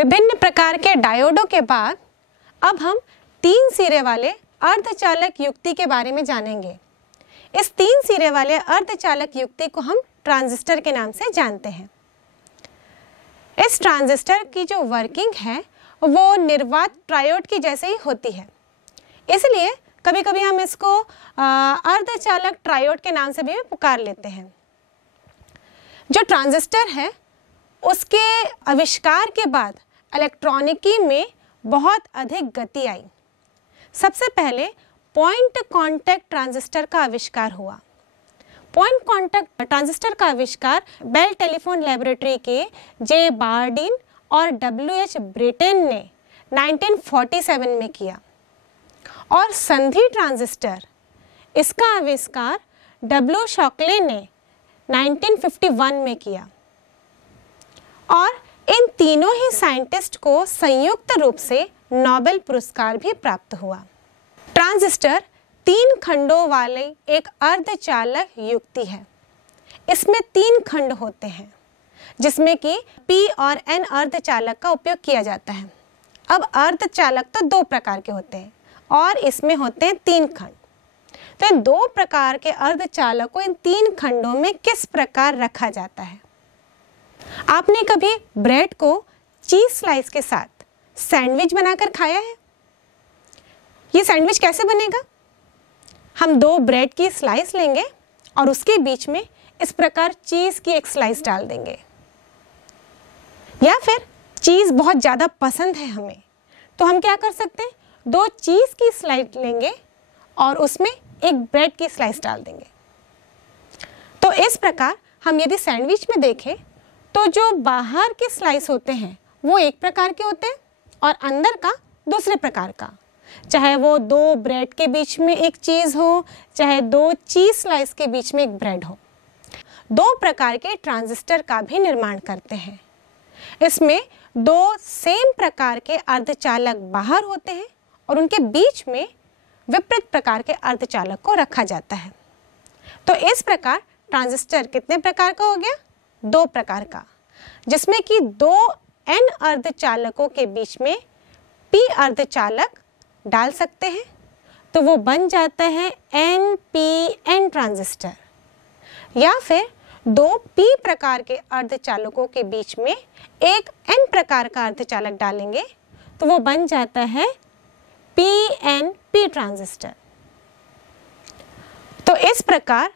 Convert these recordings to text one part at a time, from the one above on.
विभिन्न प्रकार के डायोडों के बाद अब हम 3 सिरे वाले अर्धचालक युक्ति के बारे में जानेंगे। इस 3 सिरे वाले अर्धचालक युक्ति को हम ट्रांजिस्टर के नाम से जानते हैं। इस ट्रांजिस्टर की जो वर्किंग है वो निर्वात ट्रायोड की जैसे ही होती है, इसलिए कभी कभी हम इसको अर्धचालक ट्रायोड के नाम से भी पुकार लेते हैं। जो ट्रांजिस्टर है उसके आविष्कार के बाद इलेक्ट्रॉनिकी में बहुत अधिक गति आई। सबसे पहले पॉइंट कांटेक्ट ट्रांजिस्टर का आविष्कार हुआ। पॉइंट कांटेक्ट ट्रांजिस्टर का आविष्कार बेल टेलीफोन लैबोरेटरी के जे बार्डिन और WH ब्रेटेन ने 1947 में किया और संधि ट्रांजिस्टर इसका आविष्कार W शॉकले ने 1951 में किया और इन तीनों ही साइंटिस्ट को संयुक्त रूप से नोबेल पुरस्कार भी प्राप्त हुआ। ट्रांजिस्टर 3 खंडों वाले एक अर्धचालक युक्ति है। इसमें 3 खंड होते हैं जिसमें कि P और N अर्धचालक का उपयोग किया जाता है। अब अर्धचालक तो 2 प्रकार के होते हैं और इसमें होते हैं 3 खंड। तो इन 2 प्रकार के अर्धचालक को इन 3 खंडों में किस प्रकार रखा जाता है? आपने कभी ब्रेड को चीज स्लाइस के साथ सैंडविच बनाकर खाया है? ये सैंडविच कैसे बनेगा? हम 2 ब्रेड की स्लाइस लेंगे और उसके बीच में इस प्रकार चीज की एक स्लाइस डाल देंगे। या फिर चीज बहुत ज़्यादा पसंद है हमें, तो हम क्या कर सकते हैं, 2 चीज की स्लाइस लेंगे और उसमें एक ब्रेड की स्लाइस डाल देंगे। तो इस प्रकार हम यदि सैंडविच में देखें तो जो बाहर के स्लाइस होते हैं वो एक प्रकार के होते हैं और अंदर का दूसरे प्रकार का, चाहे वो 2 ब्रेड के बीच में एक चीज़ हो, चाहे 2 चीज स्लाइस के बीच में एक ब्रेड हो। 2 प्रकार के ट्रांजिस्टर का भी निर्माण करते हैं। इसमें 2 सेम प्रकार के अर्धचालक बाहर होते हैं और उनके बीच में विपरीत प्रकार के अर्धचालक को रखा जाता है। तो इस प्रकार ट्रांजिस्टर कितने प्रकार का हो गया? 2 प्रकार का, जिसमें कि 2 N अर्धचालकों के बीच में P अर्धचालक डाल सकते हैं, तो वो बन जाता है NPN ट्रांजिस्टर। या फिर 2 P प्रकार के अर्धचालकों के बीच में एक N प्रकार का अर्धचालक डालेंगे तो वो बन जाता है PNP ट्रांजिस्टर। तो इस प्रकार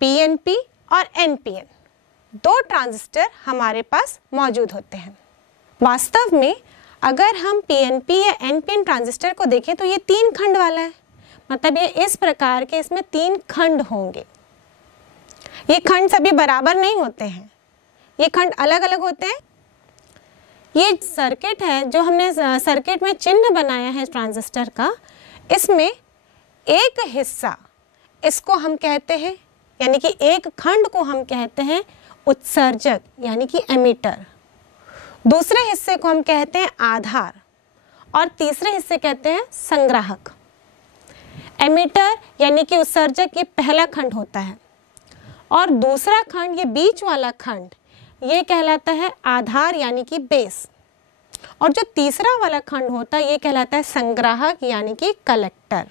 PNP और NPN 2 ट्रांजिस्टर हमारे पास मौजूद होते हैं। वास्तव में अगर हम PNP या NPN ट्रांजिस्टर को देखें तो ये 3 खंड वाला है, मतलब ये इस प्रकार के इसमें 3 खंड होंगे। ये खंड सभी बराबर नहीं होते हैं, ये खंड अलग अलग होते हैं। ये सर्किट है जो हमने सर्किट में चिन्ह बनाया है ट्रांजिस्टर का, इसमें एक हिस्सा इसको हम कहते हैं, यानी कि एक खंड को हम कहते हैं उत्सर्जक यानी कि एमिटर, दूसरे हिस्से को हम कहते हैं आधार और तीसरे हिस्से कहते हैं संग्राहक। एमिटर यानी कि उत्सर्जक ये पहला खंड होता है और दूसरा खंड, ये बीच वाला खंड, ये कहलाता है आधार यानी कि बेस, और जो तीसरा वाला खंड होता है ये कहलाता है संग्राहक यानी कि कलेक्टर।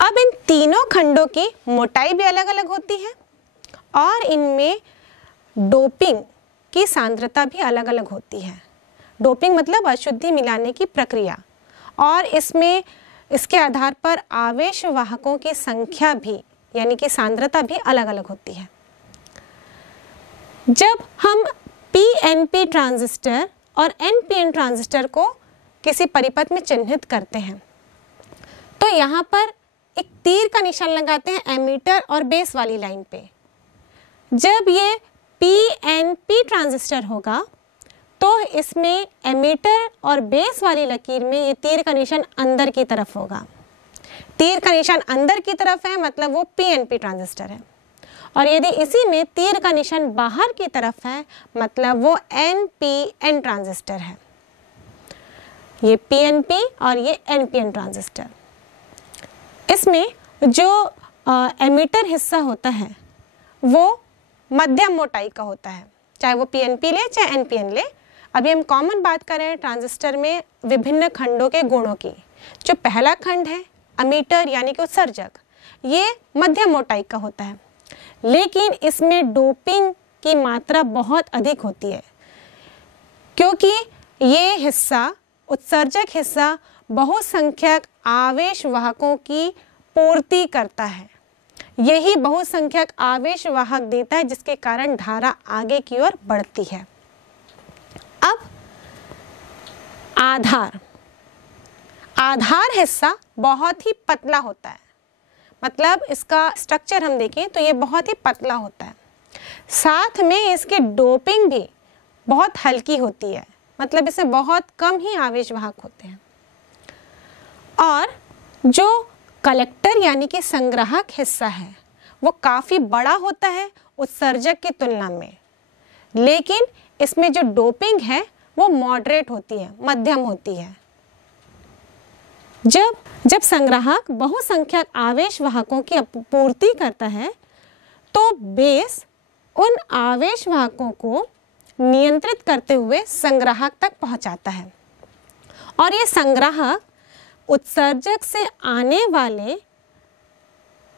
अब इन तीनों खंडों की मोटाई भी अलग अलग होती है और इनमें डोपिंग की सांद्रता भी अलग अलग होती है। डोपिंग मतलब अशुद्धि मिलाने की प्रक्रिया, और इसमें इसके आधार पर आवेश वाहकों की संख्या भी यानी कि सांद्रता भी अलग अलग होती है। जब हम PNP ट्रांजिस्टर और NPN ट्रांजिस्टर को किसी परिपथ में चिन्हित करते हैं तो यहाँ पर एक तीर का निशान लगाते हैं एमीटर और बेस वाली लाइन पे। जब ये PNP ट्रांजिस्टर होगा तो इसमें एमीटर और बेस वाली लकीर में ये तीर का निशान अंदर की तरफ होगा। तीर का निशान अंदर की तरफ है मतलब वो PNP ट्रांजिस्टर है, और यदि इसी में तीर का निशान बाहर की तरफ है मतलब वो NPN ट्रांजिस्टर है। ये PNP और ये NPN ट्रांजिस्टर। इसमें जो एमीटर हिस्सा होता है वो मध्यम मोटाई का होता है, चाहे वो PNP ले चाहे NPN ले, अभी हम कॉमन बात करें ट्रांजिस्टर में विभिन्न खंडों के गुणों की। जो पहला खंड है अमीटर यानी कि उत्सर्जक, ये मध्यम मोटाई का होता है, लेकिन इसमें डोपिंग की मात्रा बहुत अधिक होती है, क्योंकि ये हिस्सा, उत्सर्जक हिस्सा, बहुसंख्यक आवेश वाहकों की पूर्ति करता है। यही बहुसंख्यक आवेश वाहक देता है, जिसके कारण धारा आगे की ओर बढ़ती है। अब आधार हिस्सा बहुत ही पतला होता है, मतलब इसका स्ट्रक्चर हम देखें तो ये बहुत ही पतला होता है। साथ में इसकी डोपिंग भी बहुत हल्की होती है, मतलब इसमें बहुत कम ही आवेश वाहक होते हैं। और जो कलेक्टर यानी कि संग्राहक हिस्सा है वो काफ़ी बड़ा होता है उत्सर्जक की तुलना में, लेकिन इसमें जो डोपिंग है वो मॉडरेट होती है, मध्यम होती है। जब संग्राहक बहुसंख्यक आवेश वाहकों की आपूर्ति करता है तो बेस उन आवेश वाहकों को नियंत्रित करते हुए संग्राहक तक पहुंचाता है, और ये संग्राहक उत्सर्जक से आने वाले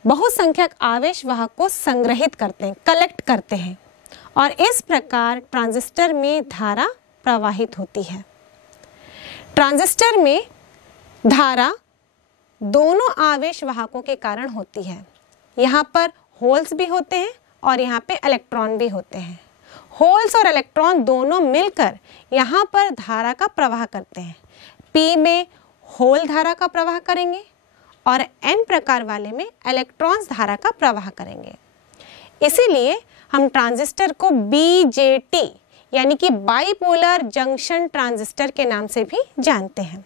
बहुसंख्यक आवेश वाहक को संग्रहित करते हैं, कलेक्ट करते हैं, और इस प्रकार ट्रांजिस्टर में धारा प्रवाहित होती है। ट्रांजिस्टर में धारा दोनों आवेश वाहकों के कारण होती है। यहाँ पर होल्स भी होते हैं और यहाँ पे इलेक्ट्रॉन भी होते हैं। होल्स और इलेक्ट्रॉन दोनों मिलकर यहाँ पर धारा का प्रवाह करते हैं। P में होल धारा का प्रवाह करेंगे और N प्रकार वाले में इलेक्ट्रॉन्स धारा का प्रवाह करेंगे। इसीलिए हम ट्रांजिस्टर को BJT यानी कि बाइपोलर जंक्शन ट्रांजिस्टर के नाम से भी जानते हैं।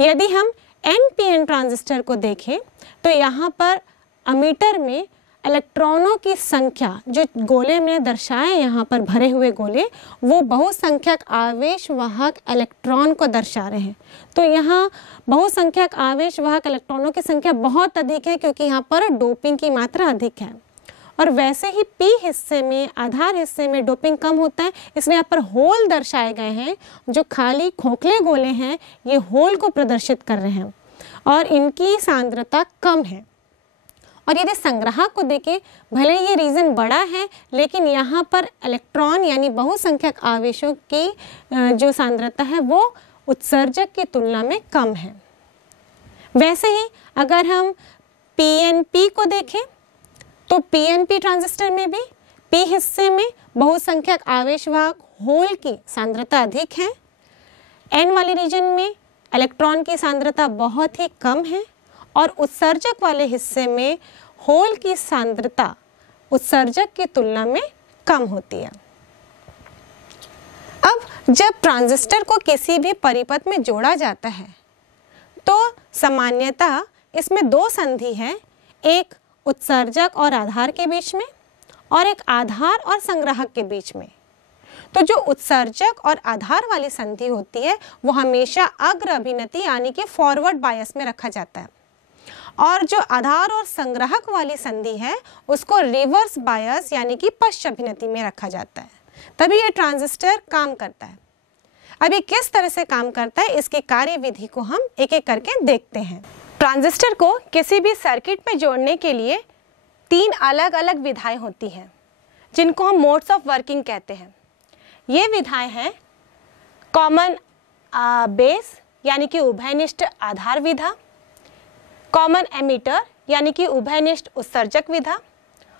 यदि हम NPN ट्रांजिस्टर को देखें तो यहाँ पर अमीटर में इलेक्ट्रॉनों की संख्या, जो गोले में दर्शाए यहाँ पर भरे हुए गोले, वो बहुसंख्यक आवेश वाहक इलेक्ट्रॉन को दर्शा रहे हैं। तो यहाँ बहुसंख्यक आवेश वाहक इलेक्ट्रॉनों की संख्या बहुत अधिक है, क्योंकि यहाँ पर डोपिंग की मात्रा अधिक है। और वैसे ही P हिस्से में, आधार हिस्से में डोपिंग कम होता है, इसलिए यहाँ पर होल दर्शाए गए हैं। जो खाली खोखले गोले हैं ये होल को प्रदर्शित कर रहे हैं और इनकी सांद्रता कम है। और यदि संग्राहक को देखें, भले ये रीजन बड़ा है, लेकिन यहाँ पर इलेक्ट्रॉन यानी बहुसंख्यक आवेशों की जो सांद्रता है वो उत्सर्जक की तुलना में कम है। वैसे ही अगर हम PNP को देखें तो PNP ट्रांजिस्टर में भी P हिस्से में बहुसंख्यक आवेश वाहक होल की सांद्रता अधिक है। N वाले रीजन में इलेक्ट्रॉन की सांद्रता बहुत ही कम है और उत्सर्जक वाले हिस्से में होल की सांद्रता उत्सर्जक की तुलना में कम होती है। अब जब ट्रांजिस्टर को किसी भी परिपथ में जोड़ा जाता है तो सामान्यतः इसमें दो संधि है, एक उत्सर्जक और आधार के बीच में और एक आधार और संग्राहक के बीच में। तो जो उत्सर्जक और आधार वाली संधि होती है वो हमेशा अग्र अभिनति यानी कि फॉरवर्ड बायस में रखा जाता है, और जो आधार और संग्राहक वाली संधि है उसको रिवर्स बायस यानी कि पश्च अभिनति में रखा जाता है। तभी ये ट्रांजिस्टर काम करता है। अभी किस तरह से काम करता है इसकी कार्यविधि को हम एक एक करके देखते हैं। ट्रांजिस्टर को किसी भी सर्किट में जोड़ने के लिए तीन अलग अलग विधाएं होती हैं, जिनको हम मोड्स ऑफ वर्किंग कहते हैं। ये विधाएं हैं कॉमन बेस यानी कि उभयनिष्ठ आधार विधा, कॉमन एमीटर यानी कि उभयनिष्ठ उत्सर्जक विधा,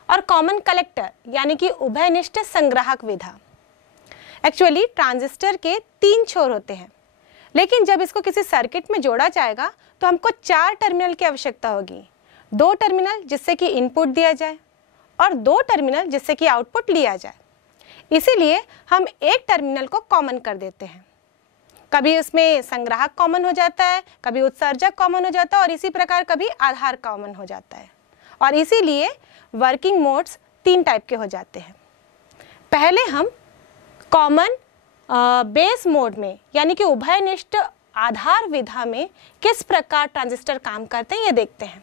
और कॉमन कलेक्टर यानी कि उभयनिष्ठ संग्राहक विधा। एक्चुअली ट्रांजिस्टर के तीन छोर होते हैं, लेकिन जब इसको किसी सर्किट में जोड़ा जाएगा तो हमको 4 टर्मिनल की आवश्यकता होगी। 2 टर्मिनल जिससे कि इनपुट दिया जाए और 2 टर्मिनल जिससे कि आउटपुट लिया जाए। इसीलिए हम एक टर्मिनल को कॉमन कर देते हैं। कभी उसमें संग्राहक कॉमन हो जाता है, कभी उत्सर्जक कॉमन हो जाता है और इसी प्रकार कभी आधार कॉमन हो जाता है। और इसीलिए वर्किंग मोड्स 3 टाइप के हो जाते हैं। पहले हम कॉमन बेस मोड में यानी कि उभयनिष्ठ आधार विधा में किस प्रकार ट्रांजिस्टर काम करते हैं ये देखते हैं।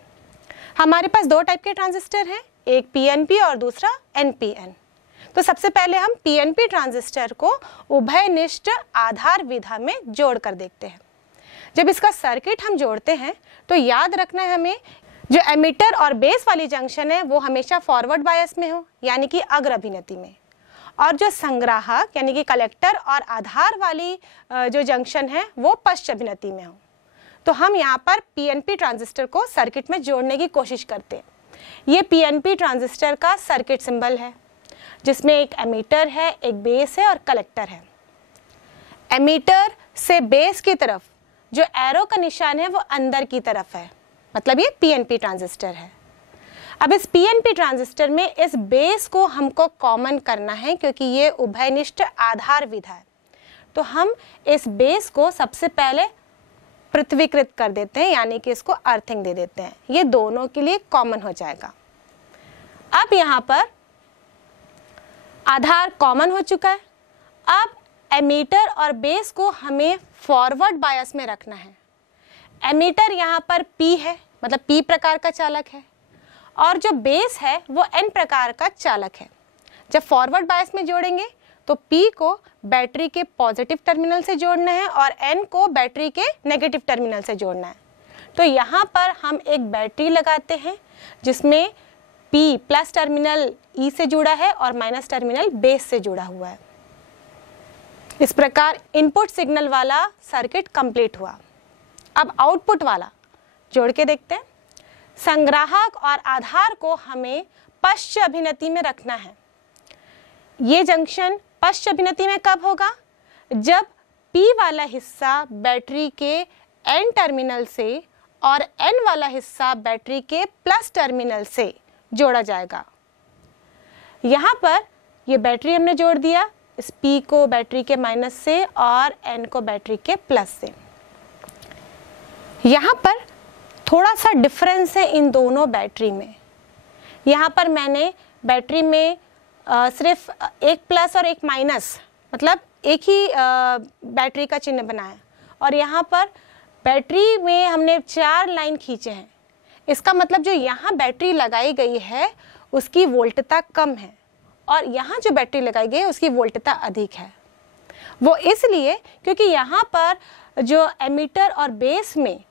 हमारे पास 2 टाइप के ट्रांजिस्टर हैं, एक PNP और दूसरा NPN। तो तो सबसे पहले हम पीएनपी ट्रांजिस्टर को उभयनिष्ठ आधार विधा में जोड़ कर देखते हैं। जब इसका सर्किट हम जोड़ते हैं तो याद रखना है हमें, जो एमिटर और बेस वाली जंक्शन है वो हमेशा फॉरवर्ड बायस में हो, यानी कि अग्र अभिनति में, और जो संग्राहक यानी कि कलेक्टर और आधार वाली जो जंक्शन है वो पश्च अभिनति में हो। तो हम यहाँ पर पीएनपी ट्रांजिस्टर को सर्किट में जोड़ने की कोशिश करते हैं। ये पीएनपी ट्रांजिस्टर का सर्किट सिंबल है, जिसमें एक एमीटर है, एक बेस है और कलेक्टर है। एमीटर से बेस की तरफ जो एरो का निशान है वो अंदर की तरफ है, मतलब ये पीएनपी ट्रांजिस्टर है। अब इस पीएनपी ट्रांजिस्टर में इस बेस को हमको कॉमन करना है, क्योंकि ये उभयनिष्ठ आधार विधा है। तो हम इस बेस को सबसे पहले पृथ्वीकृत कर देते हैं, यानी कि इसको अर्थिंग दे देते हैं। ये दोनों के लिए कॉमन हो जाएगा। अब यहाँ पर आधार कॉमन हो चुका है। अब एमीटर और बेस को हमें फॉरवर्ड बायस में रखना है। एमीटर यहाँ पर P है, मतलब P प्रकार का चालक है, और जो बेस है वो N प्रकार का चालक है। जब फॉरवर्ड बायस में जोड़ेंगे तो P को बैटरी के पॉजिटिव टर्मिनल से जोड़ना है और N को बैटरी के नेगेटिव टर्मिनल से जोड़ना है। तो यहाँ पर हम एक बैटरी लगाते हैं जिसमें P प्लस टर्मिनल E से जुड़ा है और माइनस टर्मिनल बेस से जुड़ा हुआ है। इस प्रकार इनपुट सिग्नल वाला सर्किट कंप्लीट हुआ। अब आउटपुट वाला जोड़ के देखते हैं। संग्राहक और आधार को हमें पश्च अभिनति में रखना है। ये जंक्शन पश्च अभिनति में कब होगा? जब P वाला हिस्सा बैटरी के N टर्मिनल से और N वाला हिस्सा बैटरी के प्लस टर्मिनल से जोड़ा जाएगा। यहाँ पर ये बैटरी हमने जोड़ दिया, इस P को बैटरी के माइनस से और N को बैटरी के प्लस से। यहाँ पर थोड़ा सा डिफरेंस है इन दोनों बैटरी में। यहाँ पर मैंने बैटरी में सिर्फ एक प्लस और एक माइनस, मतलब एक ही बैटरी का चिन्ह बनाया, और यहाँ पर बैटरी में हमने 4 लाइन खींचे हैं। इसका मतलब जो यहाँ बैटरी लगाई गई है उसकी वोल्टता कम है और यहाँ जो बैटरी लगाई गई है उसकी वोल्टता अधिक है। वो इसलिए क्योंकि यहाँ पर जो एमीटर और बेस में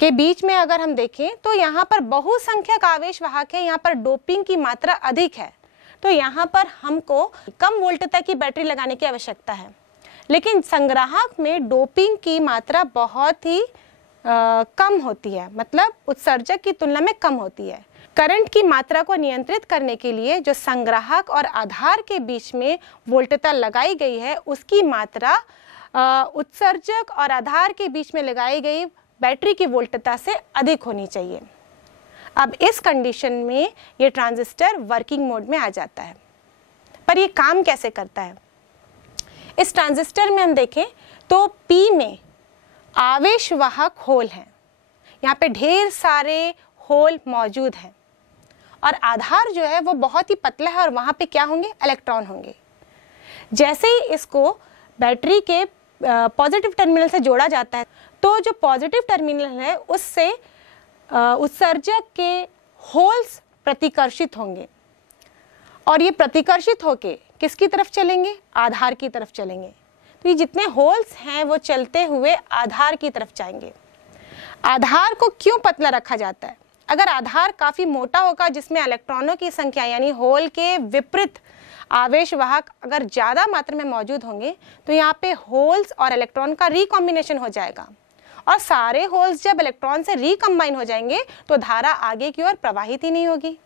के बीच में अगर हम देखें तो यहाँ पर बहुसंख्यक आवेश वाहक है, यहाँ पर डोपिंग की मात्रा अधिक है। तो यहाँ पर हमको कम वोल्टता की बैटरी लगाने की आवश्यकता है, लेकिन संग्राहक में डोपिंग की मात्रा बहुत ही कम होती है, मतलब उत्सर्जक की तुलना में कम होती है। करंट की मात्रा को नियंत्रित करने के लिए जो संग्राहक और आधार के बीच में वोल्टता लगाई गई है उसकी मात्रा उत्सर्जक और आधार के बीच में लगाई गई बैटरी की वोल्टता से अधिक होनी चाहिए। अब इस कंडीशन में ये ट्रांजिस्टर वर्किंग मोड में आ जाता है। पर ये काम कैसे करता है? इस ट्रांजिस्टर में हम देखें तो P में आवेश वाहक होल हैं, यहाँ पे ढेर सारे होल मौजूद हैं, और आधार जो है वो बहुत ही पतला है और वहाँ पे क्या होंगे? इलेक्ट्रॉन होंगे। जैसे ही इसको बैटरी के पॉजिटिव टर्मिनल से जोड़ा जाता है तो जो पॉजिटिव टर्मिनल है उससे उत्सर्जक के होल्स प्रतिकर्षित होंगे, और ये प्रतिकर्षित होके किसकी तरफ चलेंगे? आधार की तरफ चलेंगे। तो ये जितने होल्स हैं वो चलते हुए आधार की तरफ जाएंगे। आधार को क्यों पतला रखा जाता है? अगर आधार काफ़ी मोटा होगा जिसमें इलेक्ट्रॉनों की संख्या यानी होल के विपरीत आवेश वाहक अगर ज़्यादा मात्रा में मौजूद होंगे तो यहाँ पे होल्स और इलेक्ट्रॉन का रिकॉम्बिनेशन हो जाएगा, और सारे होल्स जब इलेक्ट्रॉन से रिकम्बाइन हो जाएंगे तो धारा आगे की ओर प्रवाहित ही नहीं होगी।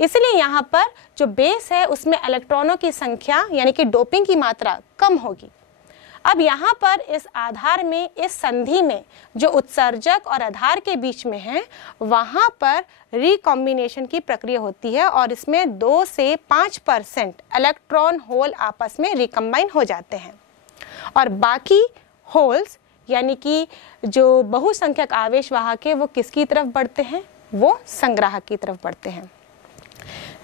इसलिए यहाँ पर जो बेस है उसमें इलेक्ट्रॉनों की संख्या यानी कि डोपिंग की मात्रा कम होगी। अब यहाँ पर इस आधार में, इस संधि में जो उत्सर्जक और आधार के बीच में है वहाँ पर रिकॉम्बिनेशन की प्रक्रिया होती है, और इसमें 2 से 5% इलेक्ट्रॉन होल आपस में रिकम्बाइन हो जाते हैं, और बाकी होल्स यानी कि जो बहुसंख्यक आवेश वाहक है वो किसकी तरफ बढ़ते हैं? वो संग्राहक की तरफ बढ़ते हैं।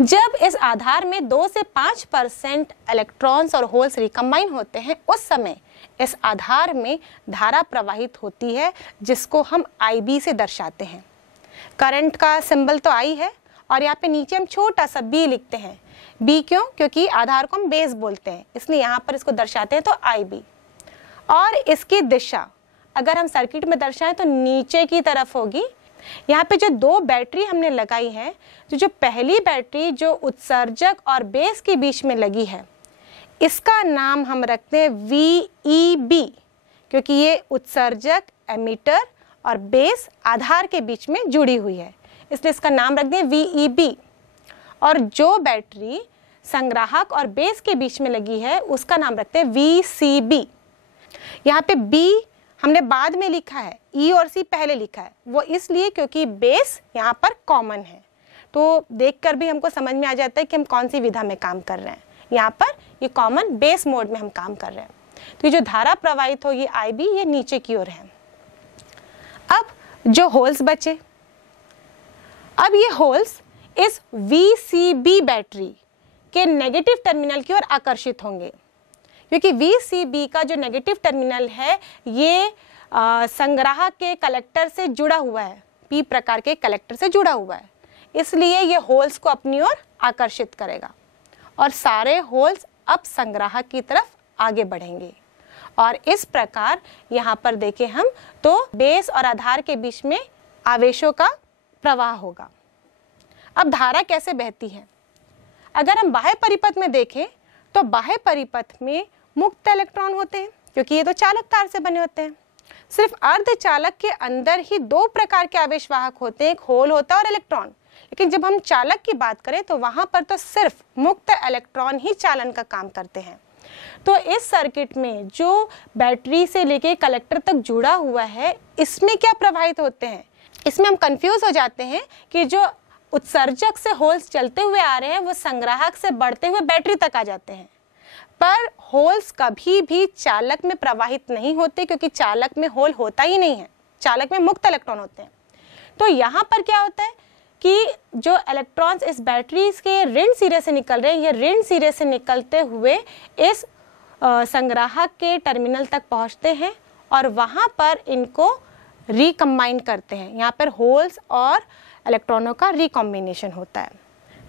जब इस आधार में 2 से 5% इलेक्ट्रॉन्स और होल्स रिकम्बाइन होते हैं उस समय इस आधार में धारा प्रवाहित होती है जिसको हम IB से दर्शाते हैं। करंट का सिंबल तो I है और यहाँ पे नीचे हम छोटा सा B लिखते हैं। बी क्यों? क्योंकि आधार को हम बेस बोलते हैं, इसलिए यहाँ पर इसको दर्शाते हैं तो IB। और इसकी दिशा अगर हम सर्किट में दर्शाएं तो नीचे की तरफ होगी। यहाँ पे जो दो बैटरी हमने लगाई है, तो जो पहली बैटरी जो उत्सर्जक और बेस के बीच में लगी है, इसका नाम हम रखते हैं VEB, क्योंकि ये उत्सर्जक एमीटर और बेस आधार के बीच में जुड़ी हुई है, इसलिए इसका नाम रख दें VEB। और जो बैटरी संग्राहक और बेस के बीच में लगी है उसका नाम रखते हैं VCB। यहाँ पे B हमने बाद में लिखा है, E और C पहले लिखा है, वो इसलिए क्योंकि बेस यहाँ पर कॉमन है, तो देखकर भी हमको समझ में आ जाता है कि हम कौन सी विधा में काम कर रहे हैं। यहाँ पर ये कॉमन बेस मोड में हम काम कर रहे हैं। तो ये जो धारा प्रवाहित होगी IB, ये नीचे की ओर है। अब जो होल्स बचे, अब ये होल्स इस VCB बैटरी के नेगेटिव टर्मिनल की ओर आकर्षित होंगे, क्योंकि VCB का जो नेगेटिव टर्मिनल है ये संग्राहक के कलेक्टर से जुड़ा हुआ है, P प्रकार के कलेक्टर से जुड़ा हुआ है, इसलिए ये होल्स को अपनी ओर आकर्षित करेगा और सारे होल्स अब संग्राहक की तरफ आगे बढ़ेंगे। और इस प्रकार यहाँ पर देखें हम तो बेस और आधार के बीच में आवेशों का प्रवाह होगा। अब धारा कैसे बहती है? अगर हम बाह्य परिपथ में देखें तो बाह्य परिपथ में मुक्त इलेक्ट्रॉन होते हैं, क्योंकि ये तो चालक तार से बने होते हैं। सिर्फ अर्धचालक के अंदर ही दो प्रकार के आवेशवाहक होते हैं, एक होल होता है और इलेक्ट्रॉन। लेकिन जब हम चालक की बात करें तो वहां पर तो सिर्फ मुक्त इलेक्ट्रॉन ही चालन का काम करते हैं। तो इस सर्किट में जो बैटरी से लेके कलेक्टर तक जुड़ा हुआ है, इसमें क्या प्रवाहित होते हैं? इसमें हम कंफ्यूज हो जाते हैं कि जो उत्सर्जक से होल्स चलते हुए आ रहे हैं वो संग्राहक से बढ़ते हुए बैटरी तक आ जाते हैं, पर होल्स कभी भी चालक में प्रवाहित नहीं होते, क्योंकि चालक में होल होता ही नहीं है, चालक में मुक्त इलेक्ट्रॉन होते हैं। तो यहाँ पर क्या होता है कि जो इलेक्ट्रॉन्स इस बैटरी के ऋण सिरे से निकल रहे हैं, ये ऋण सिरे से निकलते हुए इस संग्राहक के टर्मिनल तक पहुँचते हैं और वहाँ पर इनको रिकम्बाइन करते हैं। यहाँ पर होल्स और इलेक्ट्रॉनों का रिकॉम्बिनेशन होता है,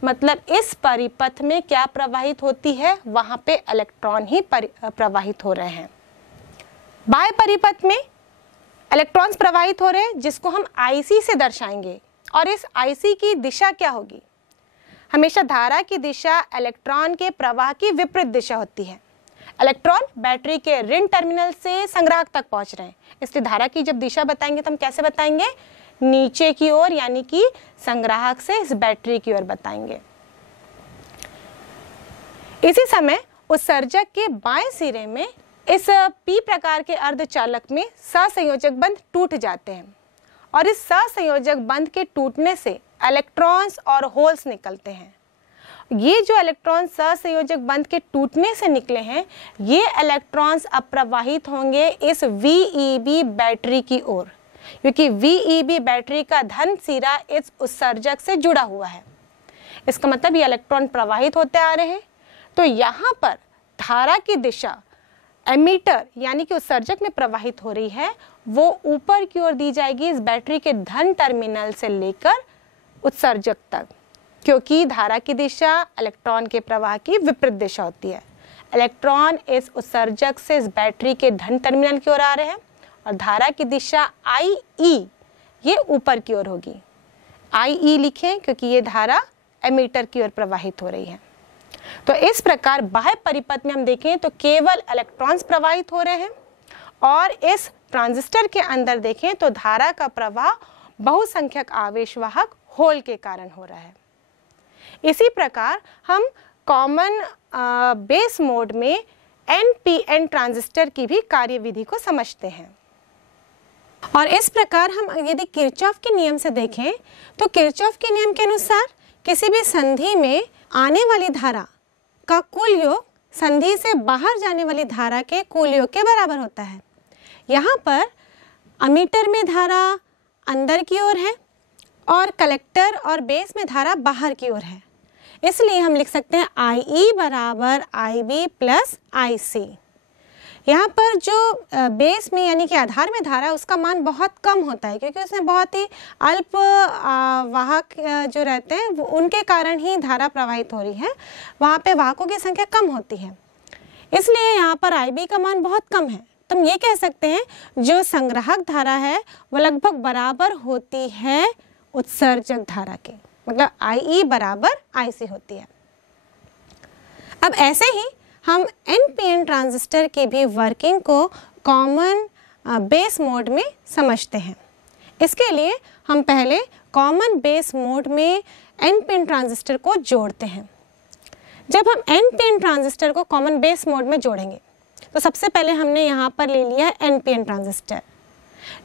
मतलब इस परिपथ में क्या प्रवाहित होती है, वहाँ पे इलेक्ट्रॉन ही प्रवाहित हो रहे हैं। बाह्य परिपथ में इलेक्ट्रॉन्स प्रवाहित हो रहे हैं, जिसको हम IC से दर्शाएंगे। और इस IC की दिशा क्या होगी? हमेशा धारा की दिशा इलेक्ट्रॉन के प्रवाह की विपरीत दिशा होती है। इलेक्ट्रॉन बैटरी के ऋण टर्मिनल से संग्राहक तक पहुंच रहे हैं, इसलिए धारा की जब दिशा बताएंगे तो हम कैसे बताएंगे? नीचे की ओर, यानी कि संग्राहक से इस बैटरी की ओर बताएंगे। इसी समय उत्सर्जक के बाएं सिरे में इस P प्रकार के अर्धचालक में सहसंयोजक बंध टूट जाते हैं और इस सहसंयोजक बंध के टूटने से इलेक्ट्रॉन्स और होल्स निकलते हैं। ये जो इलेक्ट्रॉन सहसंयोजक बंध के टूटने से निकले हैं, ये इलेक्ट्रॉन्स अब प्रवाहित होंगे इस VEB बैटरी की ओर, क्योंकि VEB बैटरी का धन सिरा इस उत्सर्जक से जुड़ा हुआ है। इसका मतलब ये इलेक्ट्रॉन प्रवाहित होते आ रहे हैं। तो यहाँ पर धारा की दिशा एमीटर यानी कि उत्सर्जक में प्रवाहित हो रही है, वो ऊपर की ओर दी जाएगी इस बैटरी के धन टर्मिनल से लेकर उत्सर्जक तक, क्योंकि धारा की दिशा इलेक्ट्रॉन के प्रवाह की विपरीत दिशा होती है। इलेक्ट्रॉन इस उत्सर्जक से इस बैटरी के धन टर्मिनल की ओर आ रहे हैं और धारा की दिशा IE ये ऊपर की ओर होगी। IE लिखें क्योंकि ये धारा एमीटर की ओर प्रवाहित हो रही है। तो इस प्रकार बाह्य परिपथ में हम देखें तो केवल इलेक्ट्रॉन्स प्रवाहित हो रहे हैं और इस ट्रांजिस्टर के अंदर देखें तो धारा का प्रवाह बहुसंख्यक आवेशवाहक होल के कारण हो रहा है। इसी प्रकार हम कॉमन बेस मोड में NPN ट्रांजिस्टर की भी कार्यविधि को समझते हैं। और इस प्रकार हम यदि किरचॉफ के नियम से देखें तो किरचॉफ के नियम के अनुसार किसी भी संधि में आने वाली धारा का कुल योग संधि से बाहर जाने वाली धारा के कुल योग के बराबर होता है। यहाँ पर अमीटर में धारा अंदर की ओर है और कलेक्टर और बेस में धारा बाहर की ओर है, इसलिए हम लिख सकते हैं IE बराबर IB प्लस IC। यहाँ पर जो बेस में यानी कि आधार में धारा है उसका मान बहुत कम होता है, क्योंकि उसमें बहुत ही अल्प वाहक जो रहते हैं वो उनके कारण ही धारा प्रवाहित हो रही है, वहाँ पे वाहकों की संख्या कम होती है, इसलिए यहाँ पर IB का मान बहुत कम है। तो हम ये कह सकते हैं जो संग्राहक धारा है वो लगभग बराबर होती है उत्सर्जक धारा के, मतलब IE बराबर IC होती है। अब ऐसे ही हम NPN ट्रांजिस्टर की भी वर्किंग को कॉमन बेस मोड में समझते हैं। इसके लिए हम पहले कॉमन बेस मोड में NPN ट्रांजिस्टर को जोड़ते हैं। जब हम NPN ट्रांजिस्टर को कॉमन बेस मोड में जोड़ेंगे तो सबसे पहले हमने यहाँ पर ले लिया है NPN ट्रांजिस्टर।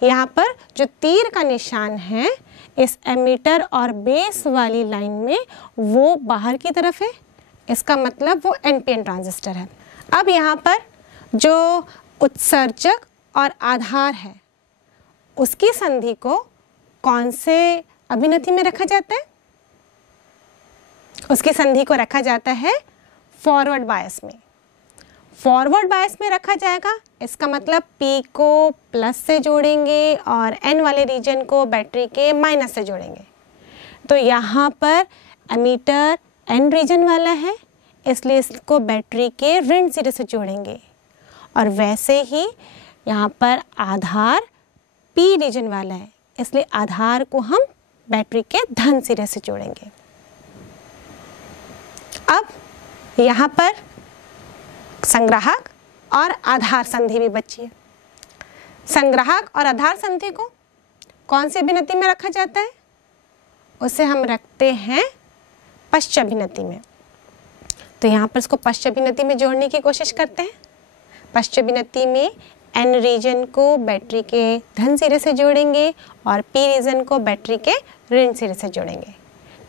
यहाँ पर जो तीर का निशान है इस एमीटर और बेस वाली लाइन में वो बाहर की तरफ है, इसका मतलब वो NPN ट्रांजिस्टर है। अब यहाँ पर जो उत्सर्जक और आधार है उसकी संधि को कौन से अभिनति में रखा जाता है? उसकी संधि को रखा जाता है फॉरवर्ड बायस में। फॉरवर्ड बायस में रखा जाएगा, इसका मतलब P को प्लस से जोड़ेंगे और N वाले रीजन को बैटरी के माइनस से जोड़ेंगे। तो यहाँ पर एमीटर N रीजन वाला है, इसलिए इसको बैटरी के ऋण सिरे से जोड़ेंगे, और वैसे ही यहाँ पर आधार P रीजन वाला है, इसलिए आधार को हम बैटरी के धन सिरे से जोड़ेंगे। अब यहाँ पर संग्राहक और आधार संधि भी बची है। संग्राहक और आधार संधि को कौन सी अभिनति में रखा जाता है? उसे हम रखते हैं पश्चाभिनति में। तो यहाँ पर इसको पश्चाभिनति में जोड़ने की कोशिश करते हैं। पश्चाभिनति में N रीजन को बैटरी के धन सिरे से जोड़ेंगे और P रीजन को बैटरी के ऋण सिरे से जोड़ेंगे।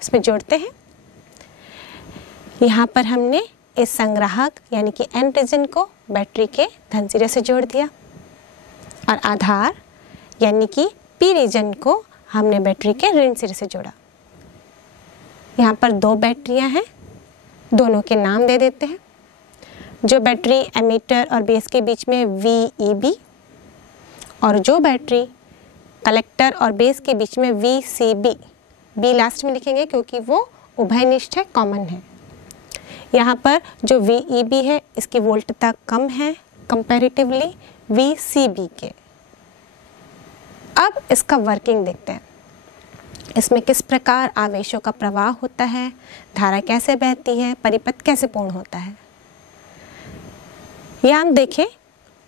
इसमें जोड़ते हैं। यहाँ पर हमने इस संग्राहक यानी कि N रीजन को बैटरी के धन सिरे से जोड़ दिया और आधार यानी कि P रीजन को हमने बैटरी के ऋण सिरे से जोड़ा। यहाँ पर दो बैटरियाँ हैं, दोनों के नाम दे देते हैं। जो बैटरी एमीटर और बेस के बीच में VEB और जो बैटरी कलेक्टर और बेस के बीच में VCB, B लास्ट में लिखेंगे क्योंकि वो उभयनिष्ठ है, कॉमन है। यहाँ पर जो VEB है इसकी वोल्टता कम है कंपैरेटिवली VCB के। अब इसका वर्किंग देखते हैं। इसमें किस प्रकार आवेशों का प्रवाह होता है, धारा कैसे बहती है, परिपथ कैसे पूर्ण होता है। यहाँ हम देखें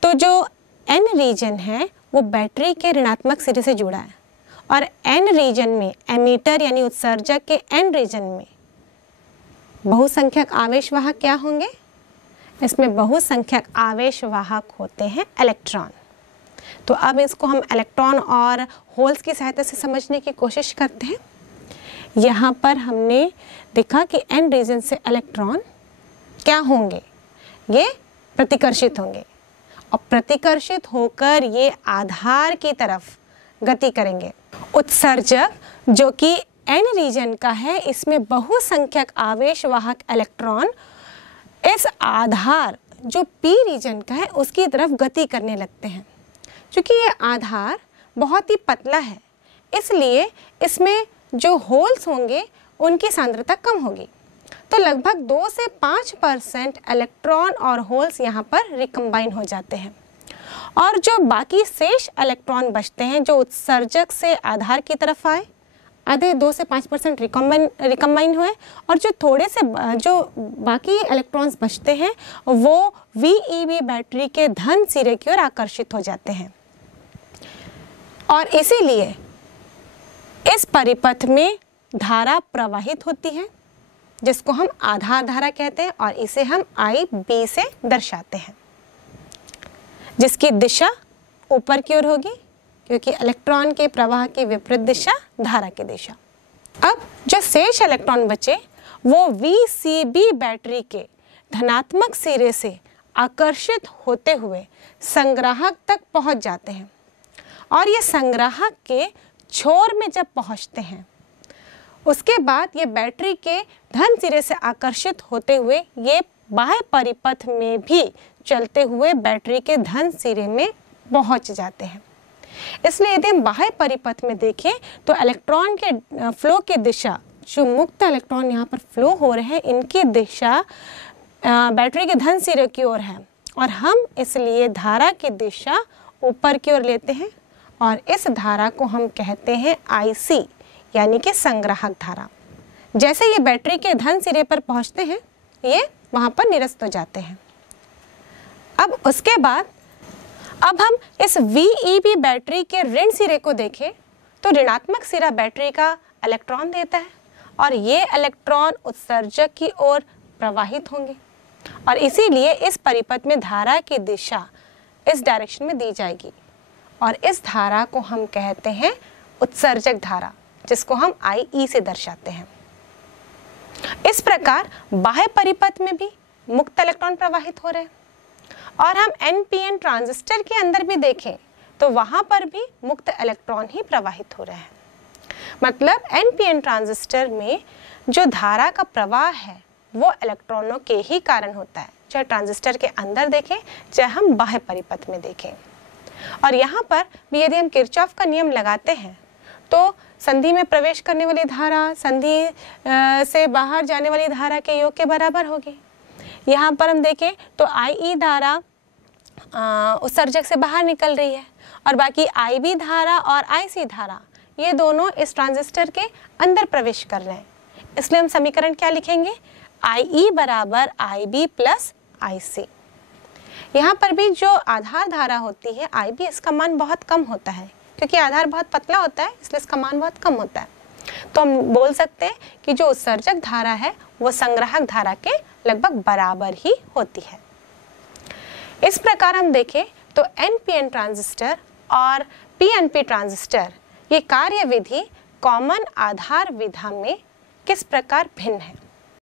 तो जो N रीजन है वो बैटरी के ऋणात्मक सिरे से जुड़ा है और N रीजन में एमीटर यानी उत्सर्जक के N रीजन में बहुसंख्यक आवेश वाहक क्या होंगे? इसमें बहुसंख्यक आवेश वाहक होते हैं इलेक्ट्रॉन। तो अब इसको हम इलेक्ट्रॉन और होल्स की सहायता से समझने की कोशिश करते हैं। यहाँ पर हमने देखा कि N रीजन से इलेक्ट्रॉन क्या होंगे? ये प्रतिकर्षित होंगे और प्रतिकर्षित होकर ये आधार की तरफ गति करेंगे। उत्सर्जक जो कि N रीजन का है, इसमें बहुसंख्यक आवेश वाहक इलेक्ट्रॉन इस आधार जो P रीजन का है उसकी तरफ गति करने लगते हैं। क्योंकि ये आधार बहुत ही पतला है इसलिए इसमें जो होल्स होंगे उनकी सांद्रता कम होगी। तो लगभग 2 से 5% इलेक्ट्रॉन और होल्स यहाँ पर रिकम्बाइन हो जाते हैं और जो बाकी शेष इलेक्ट्रॉन बचते हैं जो उत्सर्जक से आधार की तरफ आए, आधे 2 से 5% रिकम्बाइन हुए और जो थोड़े से जो बाकी इलेक्ट्रॉन्स बचते हैं वो VEB बैटरी के धन सिरे की ओर आकर्षित हो जाते हैं और इसीलिए इस परिपथ में धारा प्रवाहित होती है जिसको हम आधार धारा कहते हैं और इसे हम IB से दर्शाते हैं, जिसकी दिशा ऊपर की ओर होगी क्योंकि इलेक्ट्रॉन के प्रवाह की विपरीत दिशा धारा की दिशा। अब जो शेष इलेक्ट्रॉन बचे वो VCB बैटरी के धनात्मक सिरे से आकर्षित होते हुए संग्राहक तक पहुंच जाते हैं और ये संग्राहक के छोर में जब पहुंचते हैं उसके बाद ये बैटरी के धन सिरे से आकर्षित होते हुए ये बाह्य परिपथ में भी चलते हुए बैटरी के धन सिरे में पहुंच जाते हैं। इसलिए यदि हम बाह्य परिपथ में देखें तो इलेक्ट्रॉन के फ्लो की दिशा, जो मुक्त इलेक्ट्रॉन यहाँ पर फ्लो हो रहे हैं, इनकी दिशा बैटरी के धन सिरे की ओर है और हम इसलिए धारा की दिशा ऊपर की ओर लेते हैं और इस धारा को हम कहते हैं IC यानी कि संग्राहक धारा। जैसे ये बैटरी के धन सिरे पर पहुंचते हैं, ये वहां पर निरस्त हो जाते हैं। अब उसके बाद अब हम इस VEB बैटरी के ऋण सिरे को देखें तो ऋणात्मक सिरा बैटरी का इलेक्ट्रॉन देता है और ये इलेक्ट्रॉन उत्सर्जक की ओर प्रवाहित होंगे और इसीलिए इस परिपथ में धारा की दिशा इस डायरेक्शन में दी जाएगी और इस धारा को हम कहते हैं उत्सर्जक धारा, जिसको हम IE से दर्शाते हैं। इस प्रकार बाह्य परिपथ में भी मुक्त इलेक्ट्रॉन प्रवाहित हो रहे हैं और हम NPN ट्रांजिस्टर के अंदर भी देखें तो वहां पर भी मुक्त इलेक्ट्रॉन ही प्रवाहित हो रहे हैं। मतलब NPN ट्रांजिस्टर में जो धारा का प्रवाह है वो इलेक्ट्रॉनों के ही कारण होता है, चाहे ट्रांजिस्टर के अंदर देखें चाहे हम बाह्य परिपथ में देखें। और यहाँ पर भी यदि हम किरचॉफ का नियम लगाते हैं तो संधि में प्रवेश करने वाली धारा संधि से बाहर जाने वाली धारा के योग के बराबर होगी। यहाँ पर हम देखें तो IE धारा उत्सर्जक से बाहर निकल रही है और बाकी IB धारा और IC धारा ये दोनों इस ट्रांजिस्टर के अंदर प्रवेश कर रहे हैं। इसलिए हम समीकरण क्या लिखेंगे? IE बराबर IB प्लस IC। यहाँ पर भी जो आधार धारा होती है IB, इसका मान बहुत कम होता है क्योंकि आधार बहुत पतला होता है, इसलिए इसका मान बहुत कम होता है। तो हम बोल सकते हैं कि जो उत्सर्जक धारा है वो संग्राहक धारा के लगभग बराबर ही होती है। इस प्रकार हम देखें तो NPN ट्रांजिस्टर और PNP ट्रांजिस्टर ये कार्य विधि कॉमन आधार विधा में किस प्रकार भिन्न है।